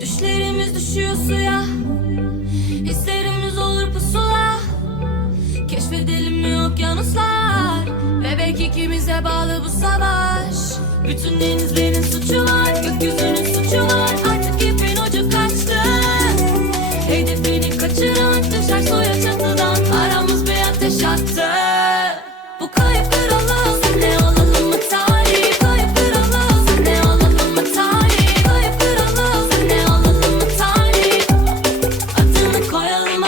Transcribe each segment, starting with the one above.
Düşlerimiz düşüyor suya. Hislerimiz olur pusula. Keşfedelim mi okyanuslar? Bebek ikimize bağlı bu savaş. Bütün denizlerin suçu var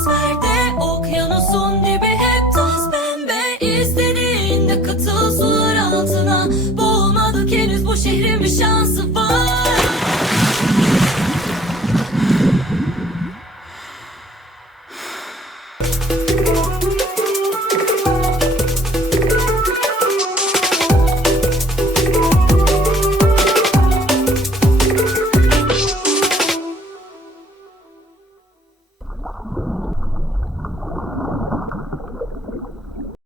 atmosferde Okyanusun dibi hep toz pembe. İstediğinde katıl sular altına. Boğulmadık henüz bu şehrin bir şansı var. you